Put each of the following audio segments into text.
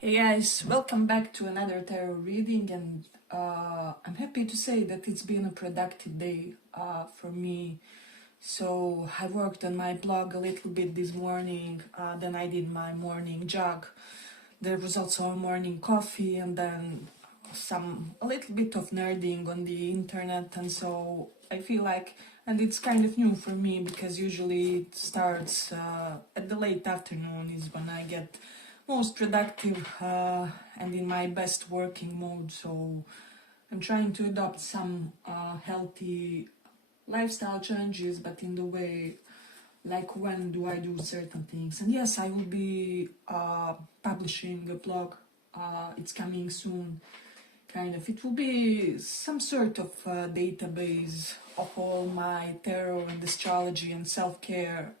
Hey guys, welcome back to another tarot reading, and I'm happy to say that it's been a productive day for me. So I worked on my blog a little bit this morning, then I did my morning jog. There was also a morning coffee, and then a little bit of nerding on the internet, and so I feel like, and it's kind of new for me because usually it starts at the late afternoon is when I get most productive and in my best working mode. So I'm trying to adopt some healthy lifestyle changes, but in the way like when do I do certain things. And yes, I will be publishing a blog. It's coming soon. Kind of, it will be some sort of database of all my tarot and astrology and self-care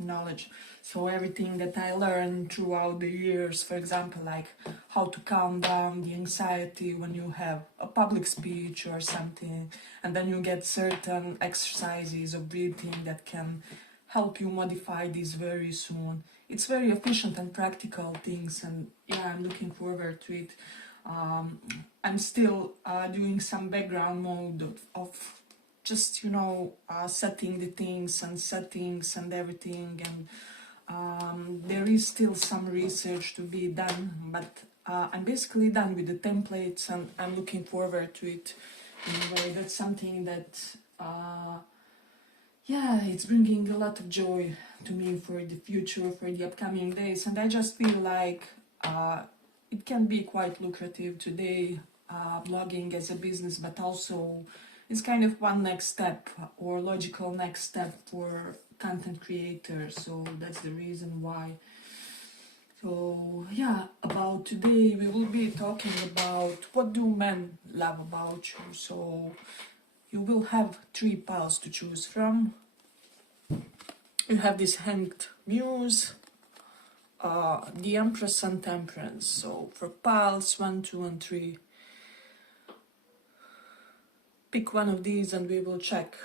knowledge. So everything that I learned throughout the years, for example, like how to calm down the anxiety when you have a public speech or something, and then you get certain exercises of breathing that can help you modify this very soon. It's very efficient and practical things, and yeah, I'm looking forward to it. I'm still doing some background mode of just, setting the things and settings and everything, and there is still some research to be done, but I'm basically done with the templates, and I'm looking forward to it in a way. That's something that yeah, it's bringing a lot of joy to me for the future, for the upcoming days, and I just feel like it can be quite lucrative today, blogging as a business, but also it's kind of one next step or logical next step for content creators. So that's the reason why. So yeah, about today we will be talking about what do men love about you. So you will have 3 piles to choose from. You have this Hanged Muse, the Empress and Temperance. So for piles 1, 2 and 3, pick one of these and we will check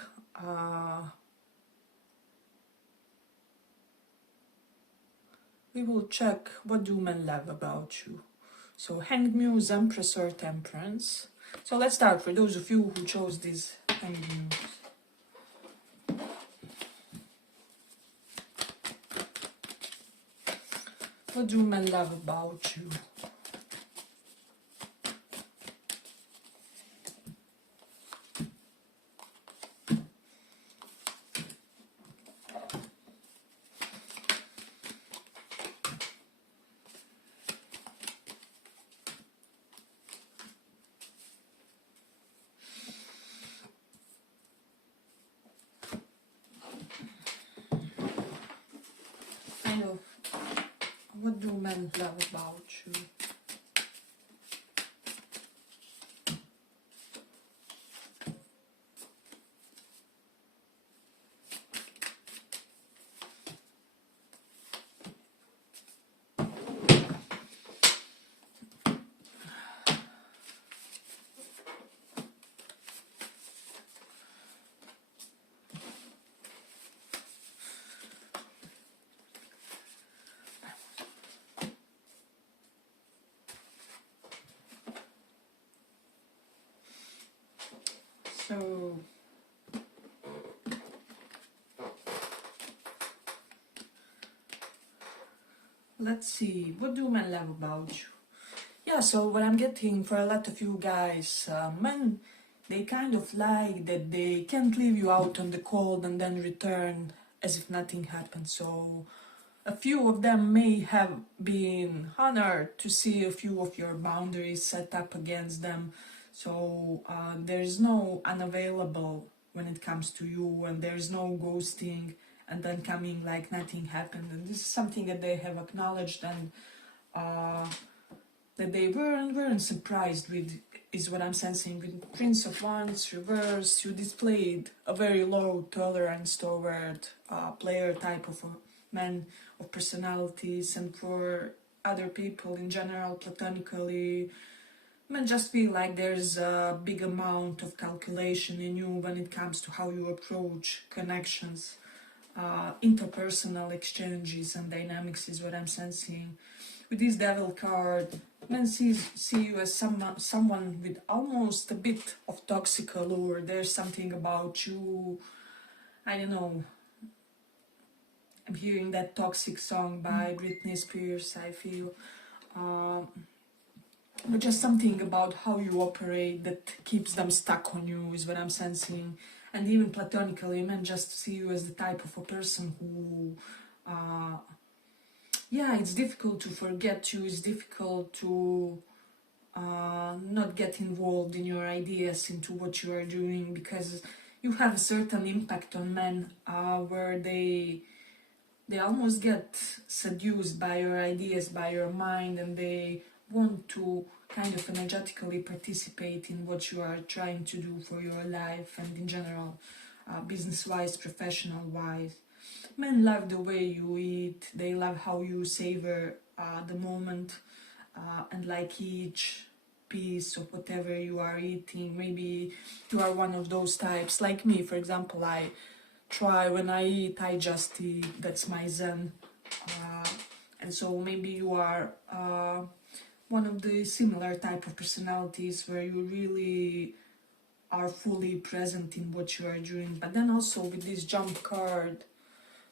what do men love about you. So Hanged Muse, Empress or Temperance. So let's start for those of you who chose this Hanged Muse. What do men love about you? Kind of, what do men love about you? So let's see, what do men love about you? Yeah, so what I'm getting for a lot of you guys, men, they kind of like that they can't leave you out on the cold and then return as if nothing happened. So a few of them may have been honored to see a few of your boundaries set up against them. So there's no unavailable when it comes to you, and there's no ghosting and then coming like nothing happened. And this is something that they have acknowledged, and that they weren't surprised with, is what I'm sensing. With Prince of Wands reverse, you displayed a very low tolerance toward player type of men, of personalities, and for other people in general, platonically, men just feel like there's a big amount of calculation in you when it comes to how you approach connections, interpersonal exchanges and dynamics is what I'm sensing. with this devil card, men see you as someone with almost a bit of toxic allure. There's something about you, I don't know, I'm hearing that Toxic song by Britney Spears, I feel. But just something about how you operate that keeps them stuck on you is what I'm sensing. And even platonically, men just see you as the type of a person who, yeah, it's difficult to forget you, it's difficult to not get involved in your ideas, into what you are doing, because you have a certain impact on men where they almost get seduced by your ideas, by your mind, and they want to kind of energetically participate in what you are trying to do for your life and in general, business-wise, professional-wise. Men love the way you eat, they love how you savor the moment and like each piece of whatever you are eating. Maybe you are one of those types, like me, for example. I try, when I eat, I just eat, that's my zen. And so maybe you are one of the similar type of personalities where you really are fully present in what you are doing. But then also with this jump card,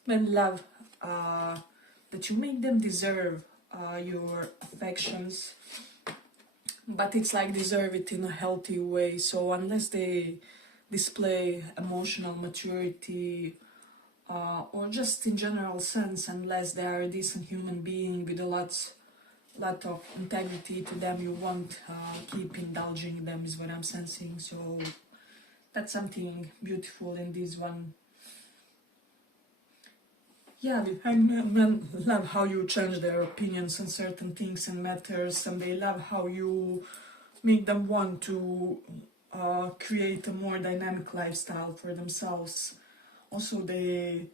men love that you make them deserve your affections, but it's like deserve it in a healthy way. So unless they display emotional maturity or just in general sense, unless they are a decent human being with a lot of integrity to them, you won't keep indulging them, is what I'm sensing. So that's something beautiful in this one. Yeah, the men love how you change their opinions on certain things and matters, and they love how you make them want to create a more dynamic lifestyle for themselves. Also, they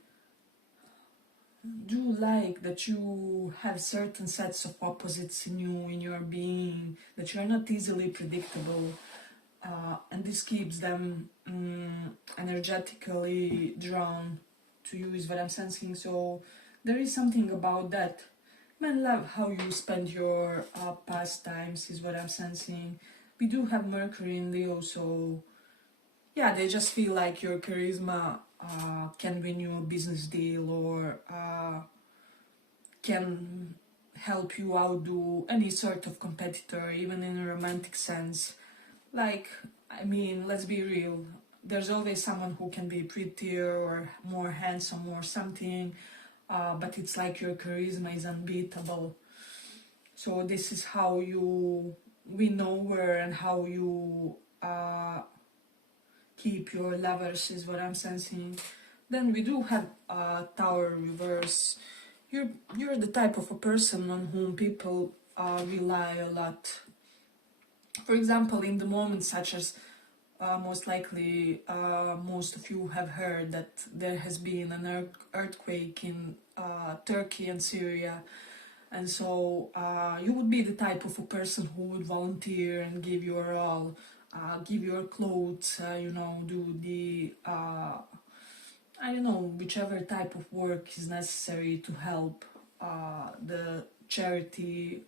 do like that you have certain sets of opposites in you, in your being, that you are not easily predictable, and this keeps them energetically drawn to you, is what I'm sensing. So there is something about that. Men love how you spend your pastimes, is what I'm sensing. We do have Mercury in Leo, so yeah, they just feel like your charisma can win you a business deal, or can help you outdo any sort of competitor, even in a romantic sense. Like, I mean, let's be real, there's always someone who can be prettier or more handsome or something, but it's like your charisma is unbeatable. So this is how you win over and how you keep your lovers, is what I'm sensing. Then we do have Tower reverse. You're the type of a person on whom people rely a lot. For example, in the moments such as most likely most of you have heard that there has been an earthquake in Turkey and Syria, and so you would be the type of a person who would volunteer and give your all, give your clothes, you know, do the I don't know, whichever type of work is necessary to help the charity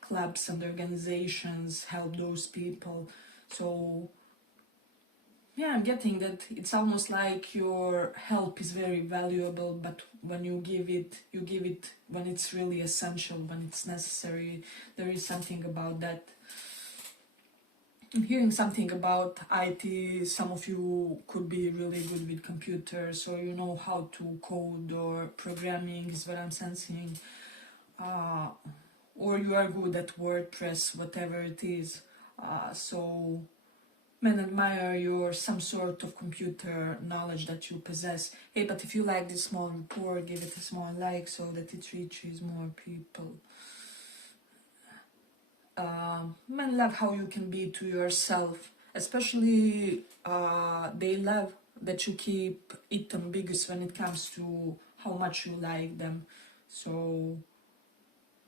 clubs and organizations, help those people. So yeah, I'm getting that it's almost like your help is very valuable, but when you give it when it's really essential, when it's necessary. There is something about that. I'm hearing something about IT. Some of you could be really good with computers, or you know how to code or programming, is what I'm sensing. Or you are good at WordPress, whatever it is. So men admire your some sort of computer knowledge that you possess. Hey, but if you like this small report, give it a small like so that it reaches more people. Men love how you can be to yourself, especially they love that you keep it ambiguous when it comes to how much you like them. So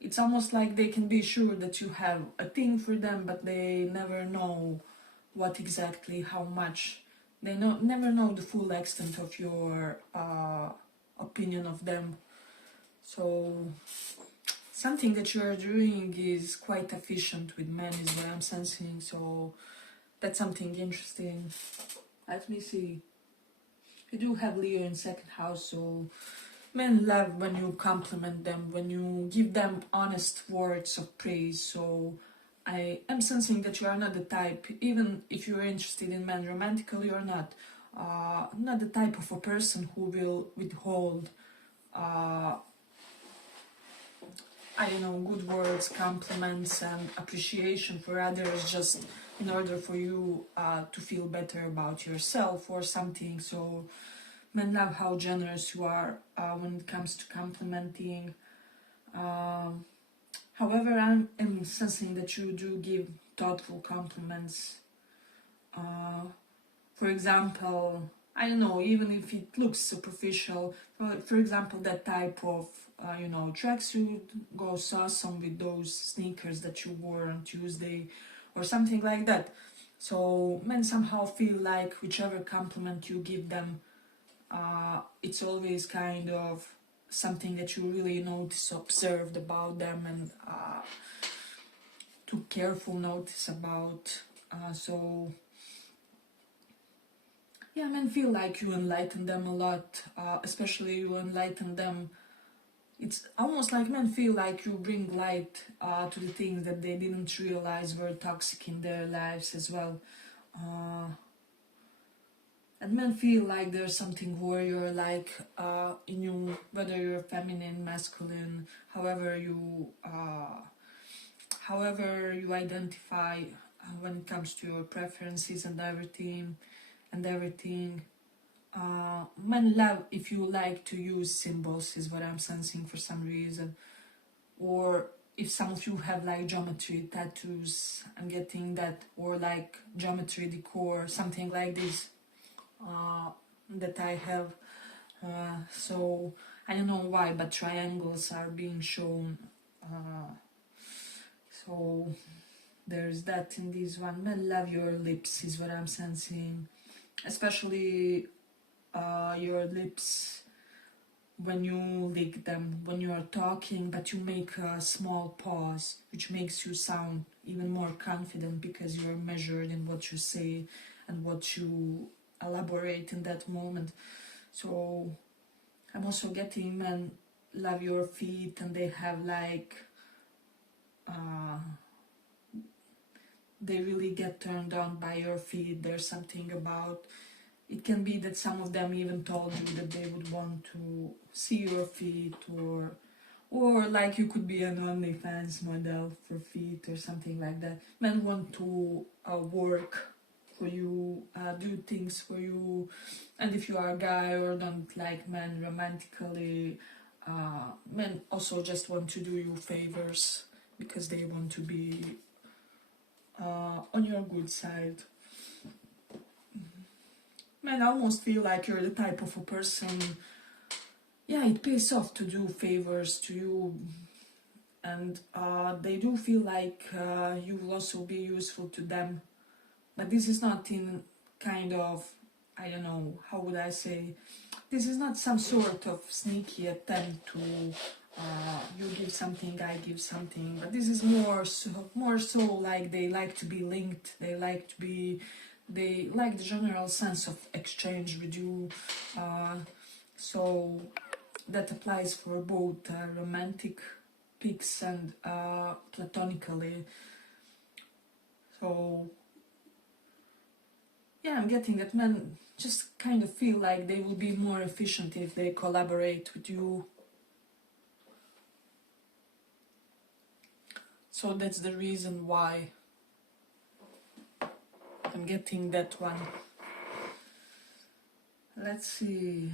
it's almost like they can be sure that you have a thing for them, but they never know what exactly, how much. They never know the full extent of your opinion of them. So something that you are doing is quite efficient with men is what I'm sensing, so that's something interesting. Let me see. You do have Leo in second house, so men love when you compliment them, when you give them honest words of praise. So I am sensing that you are not the type, even if you're interested in men romantically or not the type of a person who will withhold I don't know, good words, compliments, and appreciation for others just in order for you to feel better about yourself or something. So, men love how generous you are when it comes to complimenting. Um, However, I'm sensing that you do give thoughtful compliments. For example, I don't know, even if it looks superficial, for example, that type of, tracksuit goes awesome with those sneakers that you wore on Tuesday or something like that. So men somehow feel like whichever compliment you give them, it's always kind of something that you really notice, observed about them, and took careful notice about. So yeah, men feel like you enlighten them a lot, especially you enlighten them. It's almost like men feel like you bring light to the things that they didn't realize were toxic in their lives as well. Uh, and men feel like there's something warrior like in you, whether you're feminine, masculine, however you identify when it comes to your preferences and everything. Men love if you like to use symbols, is what I'm sensing for some reason. Or if some of you have like geometry tattoos, I'm getting that, or like geometry decor, something like this that I have. So I don't know why, but triangles are being shown. So there's that in this one. Men love your lips, is what I'm sensing, especially your lips when you lick them, when you are talking, but you make a small pause, which makes you sound even more confident because you're measured in what you say and what you elaborate in that moment. So I'm also getting men love your feet, and they have like they really get turned on by your feet. There's something about it. Can be that some of them even told you that they would want to see your feet, or like you could be an OnlyFans model for feet or something like that. Men want to work for you, do things for you, and if you are a guy or don't like men romantically, men also just want to do you favors because they want to be on your good side. Men almost feel like you're the type of a person, yeah, it pays off to do favors to you, and they do feel like you will also be useful to them. But this is not in kind of, I don't know, how would I say, this is not some sort of sneaky attempt to you give something, I give something, but this is more so like they like to be linked, they like the general sense of exchange with you. So that applies for both romantic pics and platonically. So yeah, I'm getting that men just kind of feel like they will be more efficient if they collaborate with you. So that's the reason why I'm getting that one. Let's see.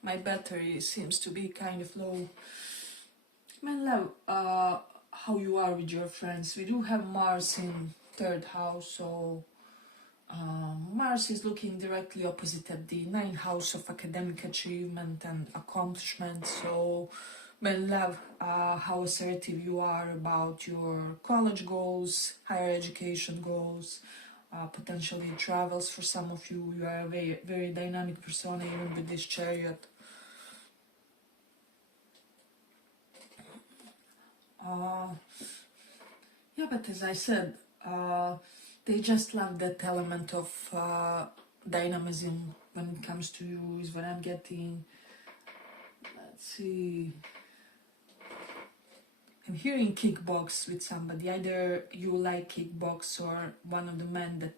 My battery seems to be kind of low. Men love how you are with your friends. We do have Mars in third house, so Mars is looking directly opposite at the ninth house of academic achievement and accomplishment. So men love how assertive you are about your college goals, higher education goals, potentially travels for some of you. You are a very, very dynamic persona, even with this chariot. Yeah, but as I said, they just love that element of dynamism when it comes to you, is what I'm getting. Let's see. I'm hearing kickbox with somebody. Either you like kickbox or one of the men that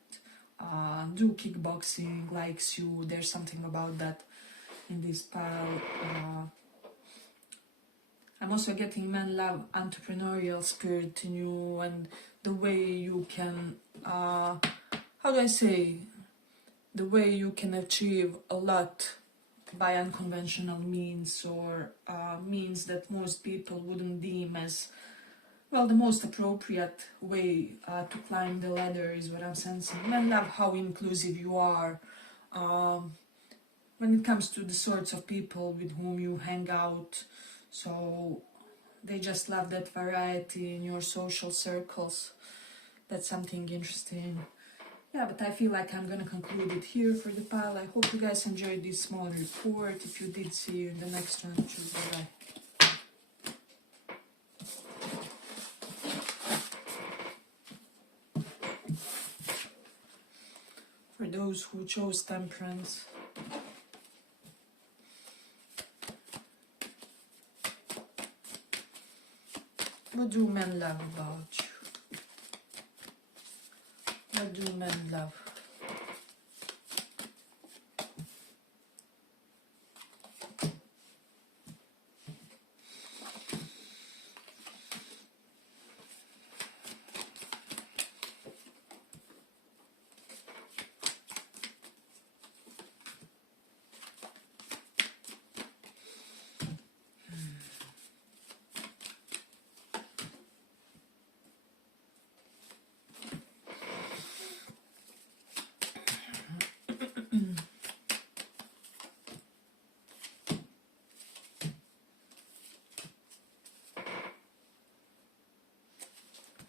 do kickboxing likes you. There's something about that in this pile. I'm also getting men love entrepreneurial spirit in you, and the way you can, how do I say, the way you can achieve a lot by unconventional means, or means that most people wouldn't deem as, well, the most appropriate way to climb the ladder, is what I'm sensing. Men love how inclusive you are when it comes to the sorts of people with whom you hang out. So they just love that variety in your social circles. That's something interesting. Yeah, but I feel like I'm gonna conclude it here for the pile. I hope you guys enjoyed this small report. If you did, see you in the next one. Bye bye. For those who chose temperance, what do men love about you? What do men love?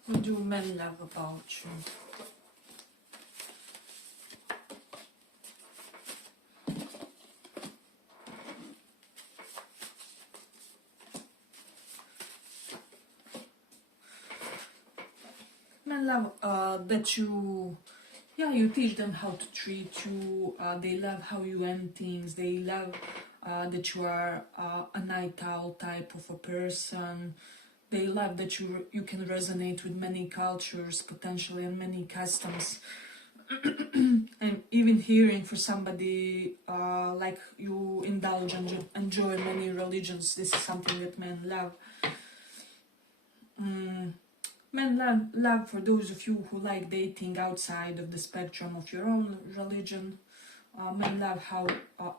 What do men love about you? Men love that you, yeah, you teach them how to treat you. They love how you end things. They love that you are a night owl type of a person. They love that you can resonate with many cultures potentially and many customs. And even hearing for somebody like you indulge and enjoy many religions, this is something that men love. Men love for those of you who like dating outside of the spectrum of your own religion. Men love how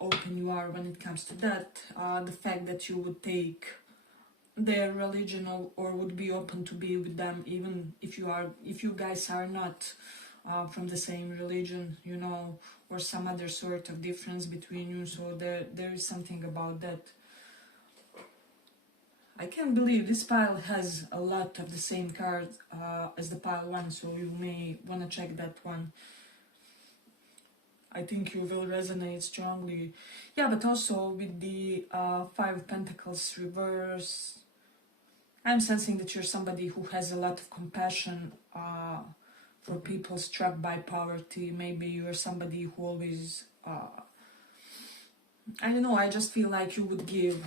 open you are when it comes to that. The fact that you would take their religion, or would be open to be with them, even if you guys are not from the same religion, you know, or some other sort of difference between you. So there is something about that. I can't believe this pile has a lot of the same cards as the pile one, so you may want to check that one. I think you will resonate strongly. Yeah, but also with the Five of Pentacles reverse, I'm sensing that you're somebody who has a lot of compassion for people struck by poverty. Maybe you're somebody who always, I don't know, I just feel like you would give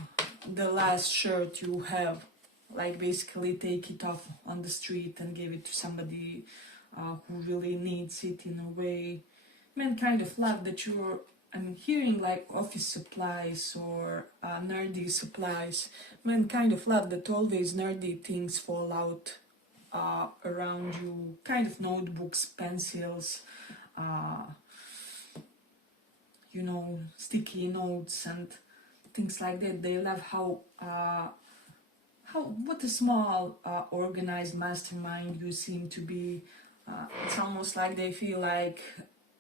the last shirt you have, like basically take it off on the street and give it to somebody who really needs it in a way. Men kind of love that you're, I'm hearing like office supplies or nerdy supplies. Men kind of love that all these nerdy things fall out around you, kind of notebooks, pencils, you know, sticky notes and things like that. They love how what a small organized mastermind you seem to be. It's almost like they feel like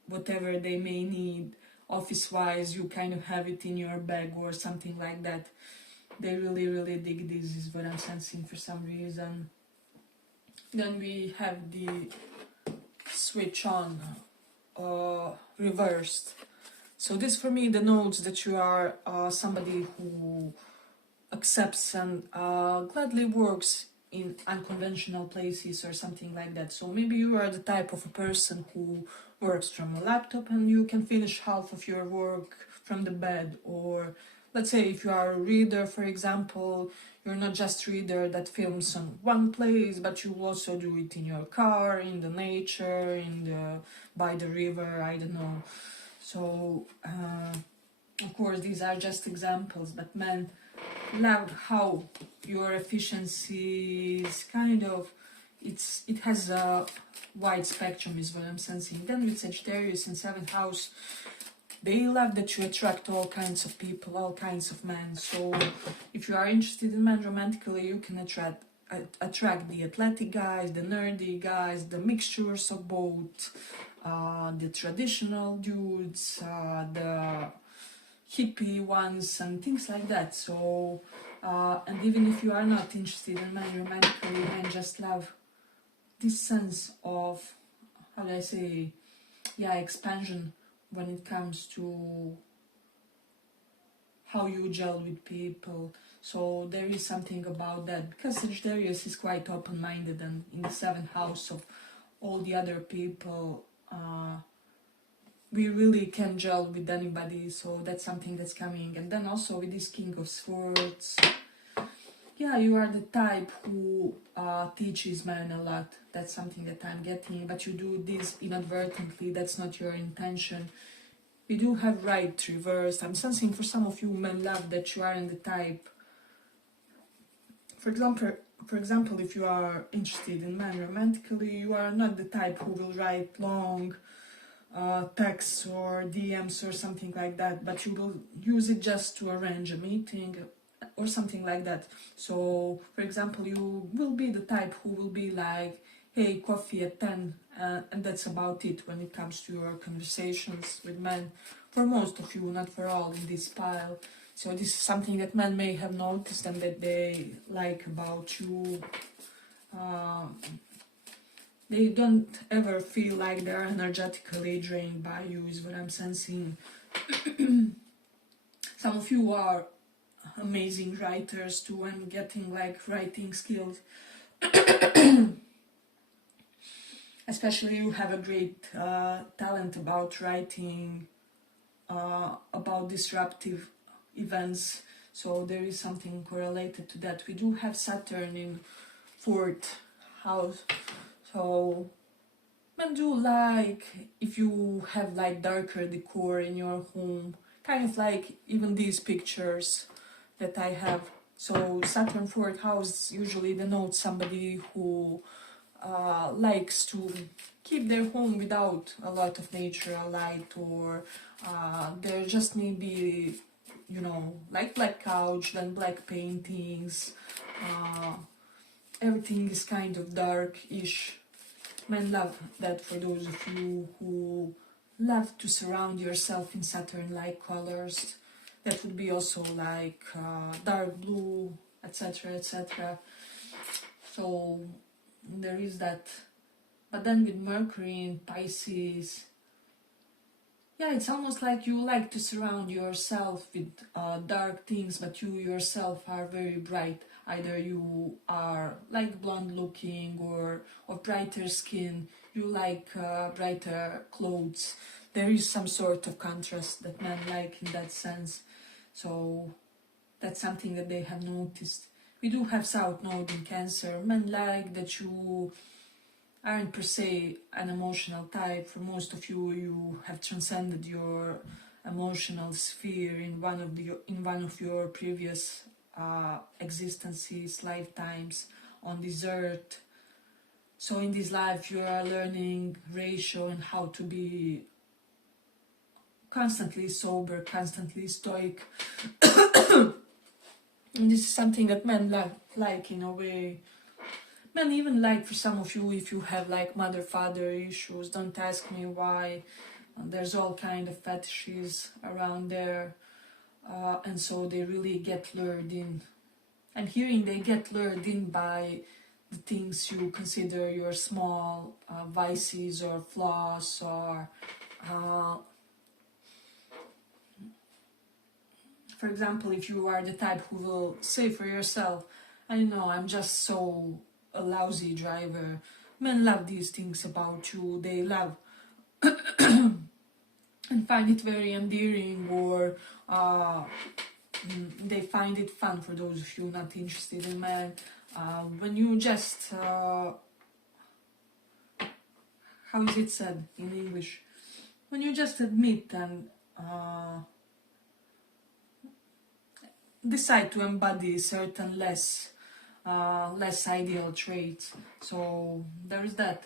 whatever they may need office-wise, you kind of have it in your bag or something like that. They really, really dig this, is what I'm sensing for some reason. Then we have the switch on, reversed. So this for me denotes that you are somebody who accepts and gladly works in unconventional places or something like that. So maybe you are the type of a person who works from a laptop and you can finish half of your work from the bed. Or let's say if you are a reader, for example, you're not just a reader that films on one place, but you also do it in your car, in the nature, by the river, I don't know. So of course these are just examples, but man, love how your efficiency is kind of, it has a wide spectrum is what I'm sensing. Then with Sagittarius in 7th house, they love that you attract all kinds of people, all kinds of men. So if you are interested in men romantically, you can attract the athletic guys, the nerdy guys, the mixtures of both, the traditional dudes, the hippie ones and things like that. So and even if you are not interested in men romantically, men just love this sense of, how do I say, yeah, expansion when it comes to how you gel with people. So there is something about that, because Sagittarius is quite open-minded, and in the 7th house of all the other people, we really can gel with anybody. So that's something that's coming. And then also with this King of Swords, yeah, you are the type who teaches men a lot. That's something that I'm getting, but you do this inadvertently. That's not your intention. You do have right reversed. I'm sensing for some of you men love that you are in the type. For example, if you are interested in men romantically, you are not the type who will write long texts or DMs or something like that, but you will use it just to arrange a meeting or something like that. So, for example, you will be the type who will be like, hey, coffee at 10, and that's about it when it comes to your conversations with men. For most of you, not for all in this pile. So this is something that men may have noticed and that they like about you. They don't ever feel like they're energetically drained by you, is what I'm sensing. Some of you are amazing writers too. I'm getting like writing skills. Especially you have a great talent about writing, about disruptive events. So there is something correlated to that. We do have Saturn in 4th house. So men do like if you have like darker decor in your home, kind of like even these pictures that I have. So Saturn 4th house usually denotes somebody who likes to keep their home without a lot of natural light, or there just maybe, you know, like black couch, then black paintings, everything is kind of dark-ish. Men love that. For those of you who love to surround yourself in Saturn-like colors, that would be also like dark blue, etc, etc. So there is that. But then with Mercury in Pisces, yeah, it's almost like you like to surround yourself with dark things, but you yourself are very bright. Either you are like blonde looking or of brighter skin, you like brighter clothes. There is some sort of contrast that men like in that sense. So that's something that they have noticed. We do have South Node in Cancer. Men like that you aren't per se an emotional type. For most of you, you have transcended your emotional sphere in one of your previous existences, lifetimes on this earth. So in this life, you are learning ratio and how to be constantly sober, constantly stoic. And this is something that men like in a way. Men even like, for some of you, if you have like mother-father issues, don't ask me why. There's all kind of fetishes around there. And so they really get lured in. I'm hearing they get lured in by the things you consider your small vices or flaws, or for example, if you are the type who will say for yourself, I know I'm just so a lousy driver. Men love these things about you. They love and find it very endearing, or they find it fun. For those of you not interested in men, when you just how is it said in English? When you just admit and decide to embody certain less ideal traits. So there is that.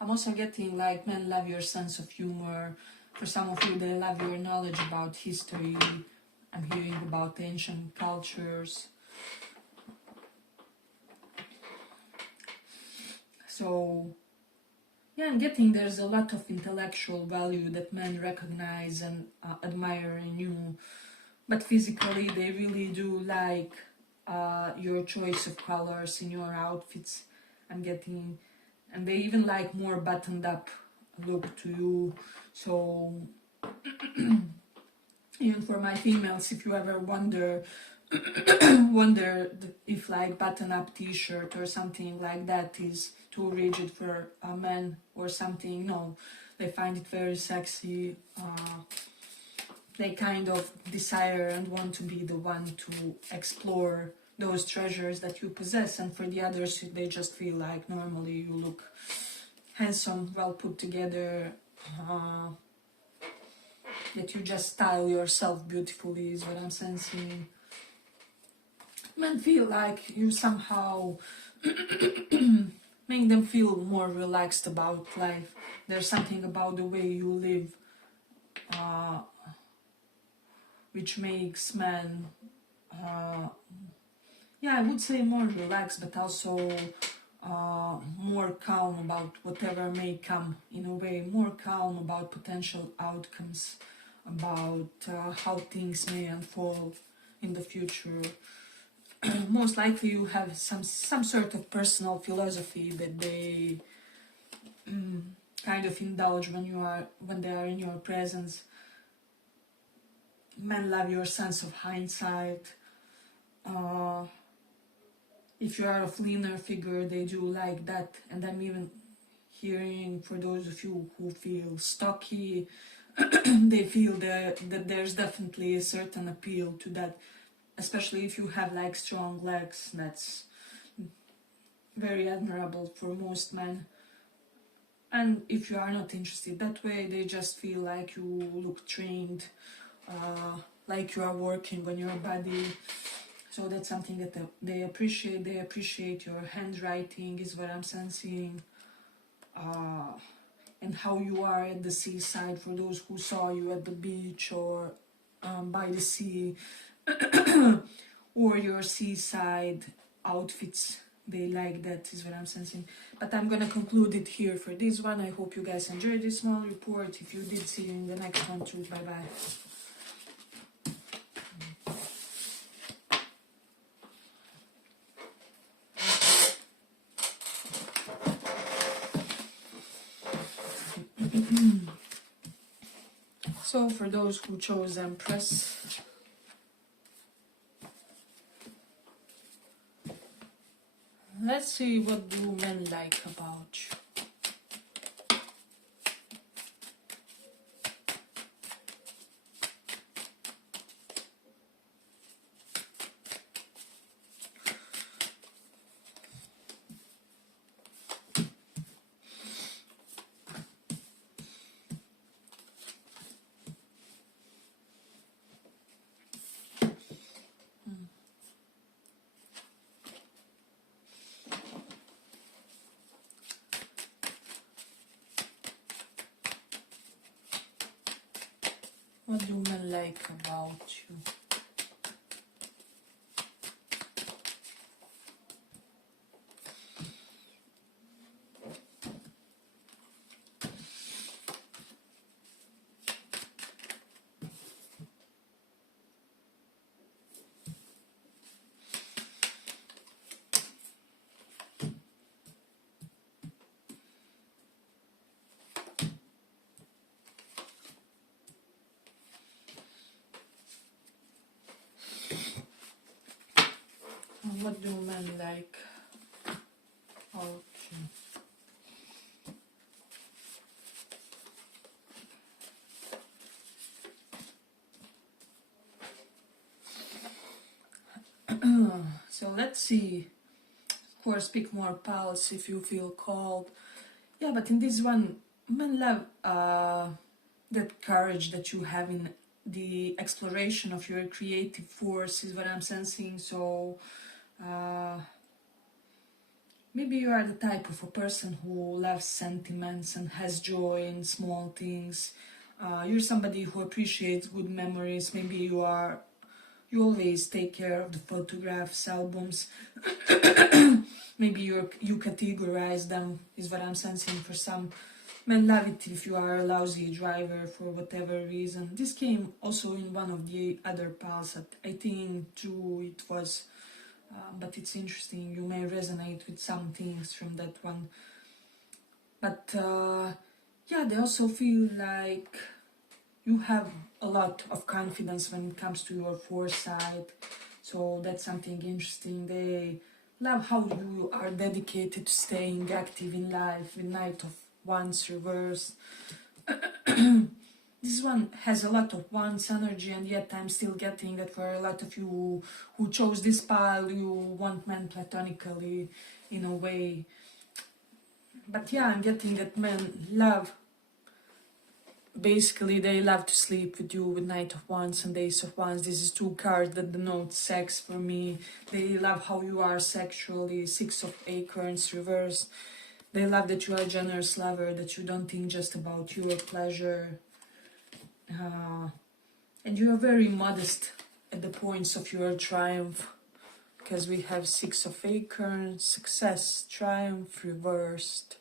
I'm also getting like men love your sense of humor. For some of you, they love your knowledge about history. I'm hearing about ancient cultures. So yeah, I'm getting there's a lot of intellectual value that men recognize and admire in you. But physically, they really do like your choice of colors in your outfits. I'm getting, and they even like more buttoned up look to you. So even for my females, if you ever wonder if like button up t-shirt or something like that is too rigid for men or something, no, they find it very sexy. They kind of desire and want to be the one to explore those treasures that you possess, and for the others they just feel like normally you look handsome, well put together, that you just style yourself beautifully is what I'm sensing. Men feel like you somehow make them feel more relaxed about life. There's something about the way you live which makes men, yeah, I would say more relaxed, but also more calm about whatever may come, in a way, more calm about potential outcomes, about how things may unfold in the future. Most likely you have some sort of personal philosophy that they kind of indulge when they are in your presence. Men love your sense of hindsight. If you are a leaner figure, they do like that. And I'm even hearing, for those of you who feel stocky, they feel that there's definitely a certain appeal to that, especially if you have like strong legs. That's very admirable for most men. And if you are not interested that way, they just feel like you look trained, like you are working on your body. So that's something that they appreciate. They appreciate your handwriting is what I'm sensing. And how you are at the seaside, for those who saw you at the beach or by the sea, or your seaside outfits. They like that is what I'm sensing. But I'm gonna conclude it here for this one. I hope you guys enjoyed this small report. If you did, see you in the next one too. Bye bye. So for those who chose Empress, let's see what do men like about you. What do men like about you? what do men like? Okay. So let's see. Of course, pick more pulse if you feel called. Yeah, but in this one, men love that courage that you have in the exploration of your creative force, is what I'm sensing. So maybe you are the type of a person who loves sentiments and has joy in small things. You're somebody who appreciates good memories. Maybe you always take care of the photographs, albums. Maybe you categorize them, is what I'm sensing for some. Men love it if you are a lousy driver for whatever reason. This came also in one of the other pals. I think too it was, but it's interesting. You may resonate with some things from that one. But yeah, they also feel like you have a lot of confidence when it comes to your foresight. So that's something interesting. They love how you are dedicated to staying active in life with Knight of Wands reversed. This one has a lot of Wands energy, and yet I'm still getting that for a lot of you who chose this pile, you want men platonically in a way. But yeah, I'm getting that men love, basically they love to sleep with you with Knight of Wands and Ace of Wands. This is two cards that denote sex for me. They love how you are sexually. Six of Acorns reversed. They love that you are a generous lover, that you don't think just about your pleasure. And you are very modest at the points of your triumph, because we have Six of Acorns, success, triumph reversed.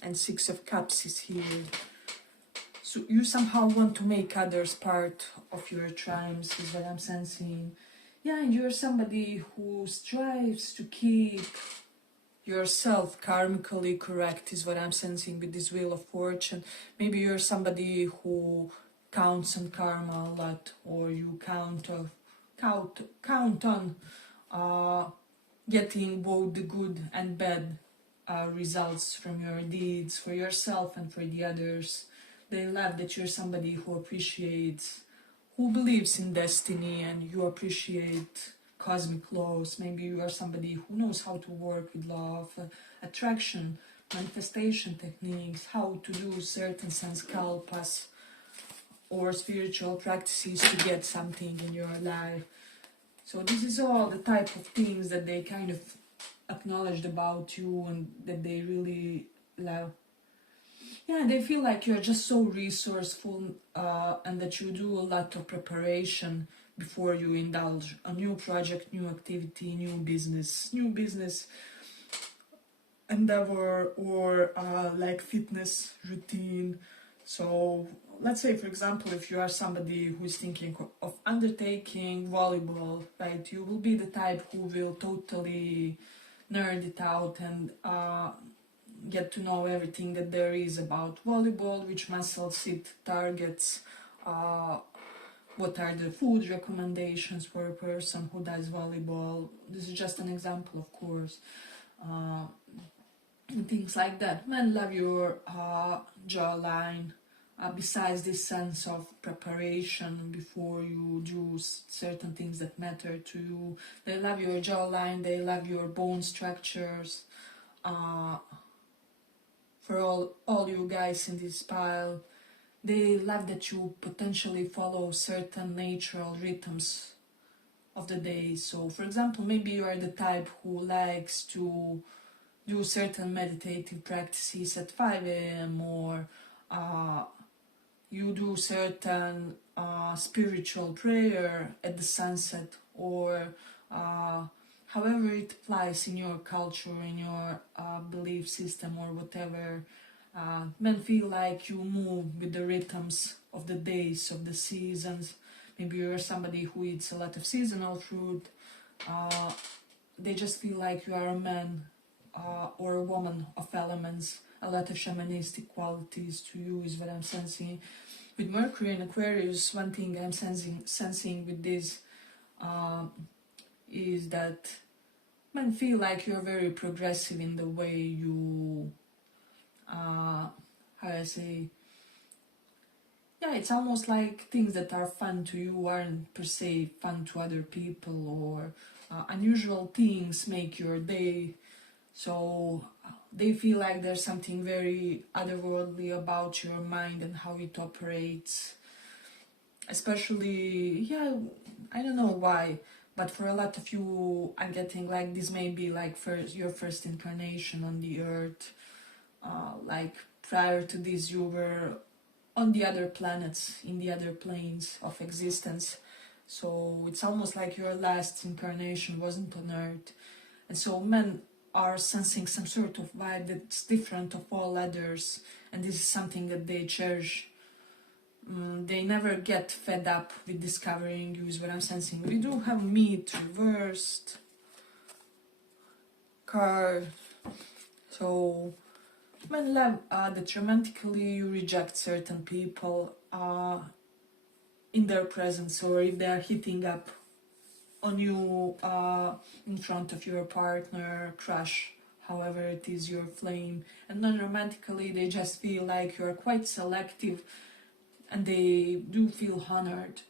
And Six of Cups is here. So you somehow want to make others part of your triumphs, is what I'm sensing. Yeah, and you're somebody who strives to keep yourself karmically correct, is what I'm sensing with this Wheel of Fortune. Maybe you're somebody who counts on karma a lot, or you count on getting both the good and bad results from your deeds for yourself and for the others. They love that you're somebody who appreciates, who believes in destiny, and you appreciate cosmic laws. Maybe you are somebody who knows how to work with law of attraction, manifestation techniques, how to do certain sankalpas or spiritual practices to get something in your life. So this is all the type of things that they kind of acknowledged about you and that they really love. Yeah, they feel like you're just so resourceful and that you do a lot of preparation before you indulge a new project, new activity, new business endeavor, or like fitness routine. So let's say, for example, if you are somebody who is thinking of undertaking volleyball, right, you will be the type who will totally nerd it out and get to know everything that there is about volleyball, which muscles it targets, what are the food recommendations for a person who does volleyball. This is just an example, of course, and things like that. Men love your jawline. Besides this sense of preparation before you do certain things that matter to you, they love your jawline, they love your bone structures. For all you guys in this pile, they love that you potentially follow certain natural rhythms of the day. So, for example, maybe you are the type who likes to do certain meditative practices at 5 a.m. or you do certain spiritual prayer at the sunset, or however it applies in your culture, in your belief system or whatever. Men feel like you move with the rhythms of the days, of the seasons. Maybe you're somebody who eats a lot of seasonal fruit. They just feel like you are a man or a woman of elements. A lot of shamanistic qualities to you is what I'm sensing. With Mercury and Aquarius, one thing I'm sensing with this is that men feel like you're very progressive in the way you, how I say, yeah, it's almost like things that are fun to you aren't per se fun to other people, or unusual things make your day. So they feel like there's something very otherworldly about your mind and how it operates. Especially, yeah, I don't know why, but for a lot of you, I'm getting like this may be like your first incarnation on the earth. Like prior to this, you were on the other planets, in the other planes of existence. So it's almost like your last incarnation wasn't on earth. And so men are sensing some sort of vibe that's different of all others, and this is something that they cherish. They never get fed up with discovering you, is what I'm sensing. We do have meat reversed card. So men love that romantically you reject certain people in their presence, or if they are hitting up on you in front of your partner, crush, however it is your flame. And non-romantically they just feel like you're quite selective, and they do feel honored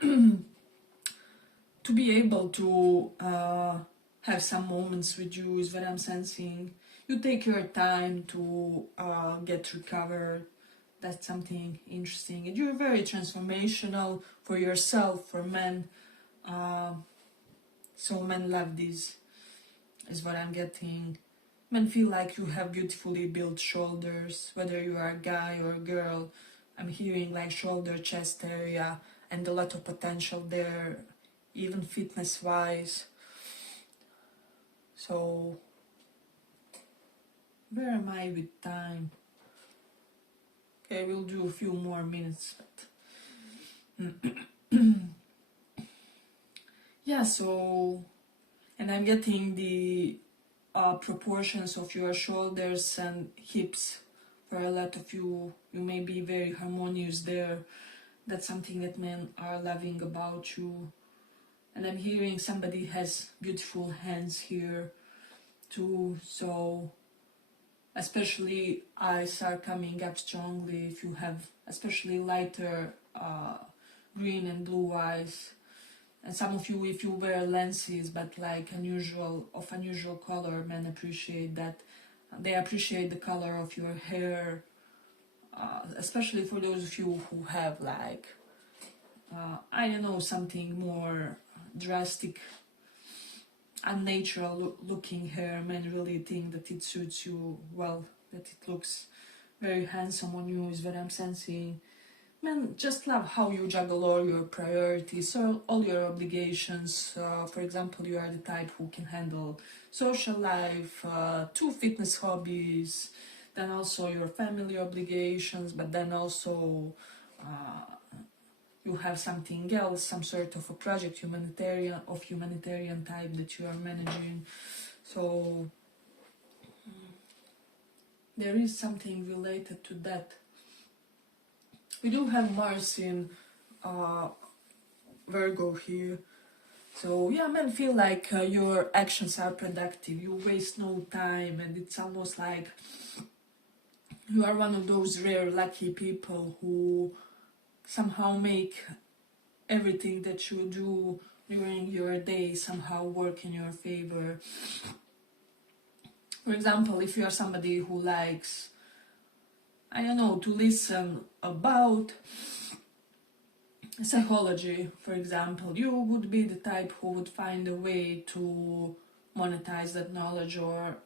to be able to have some moments with you, is what I'm sensing. You take your time to get recovered. That's something interesting. And you're very transformational for yourself, for men. So men love this, is what I'm getting. Men feel like you have beautifully built shoulders, whether you are a guy or a girl. I'm hearing like shoulder, chest area, and a lot of potential there, even fitness wise. So where am I with time? Okay, we'll do a few more minutes. Yeah, so, and I'm getting the proportions of your shoulders and hips. For a lot of you, you may be very harmonious there. That's something that men are loving about you. And I'm hearing somebody has beautiful hands here too. So especially eyes are coming up strongly if you have especially lighter green and blue eyes. And some of you, if you wear lenses but like unusual color, men appreciate that. They appreciate the color of your hair, especially for those of you who have like I don't know, something more drastic, unnatural looking hair. Men really think that it suits you well, that it looks very handsome on you, is what I'm sensing. Men just love how you juggle all your priorities, so all your obligations. For example, you are the type who can handle social life, 2 fitness hobbies, then also your family obligations, but then also you have something else, some sort of a project, humanitarian type that you are managing. So there is something related to that. We do have Mars in Virgo here. So yeah, men feel like your actions are productive, you waste no time, and it's almost like you are one of those rare lucky people who somehow make everything that you do during your day somehow work in your favor. For example, if you are somebody who likes, I don't know, to listen about psychology, for example, you would be the type who would find a way to monetize that knowledge, or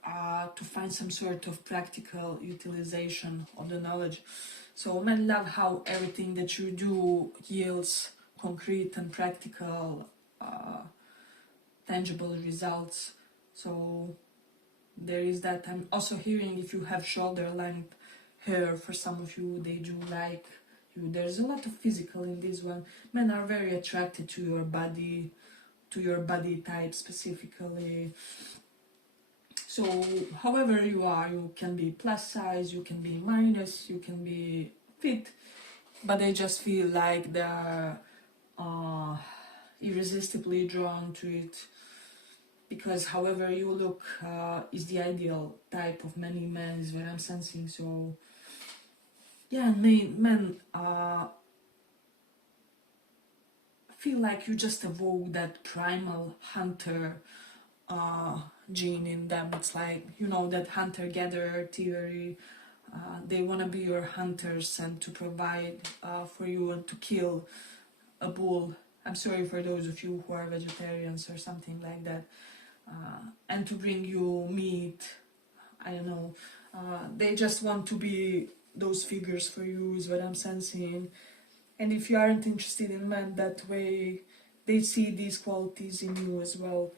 to find some sort of practical utilization of the knowledge. So men love how everything that you do yields concrete and practical, tangible results. So there is that. I'm also hearing if you have shoulder length hair, for some of you, they do like you. There's a lot of physical in this one. Men are very attracted to your body type specifically. So however you are, you can be plus size, you can be minus, you can be fit, but they just feel like they're irresistibly drawn to it. because however you look is the ideal type of many men, is what I'm sensing. So yeah, men feel like you just evoke that primal hunter gene in them. It's like, you know, that hunter-gatherer theory. They want to be your hunters and to provide for you and to kill a bull. I'm sorry for those of you who are vegetarians or something like that. And to bring you meat. I don't know. They just want to be those figures for you, is what I'm sensing. And if you aren't interested in men that way, they see these qualities in you as well.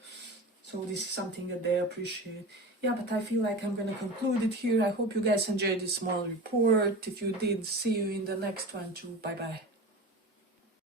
So this is something that they appreciate. Yeah, but I feel like I'm gonna conclude it here. I hope you guys enjoyed this small report. If you did, see you in the next one too. Bye bye.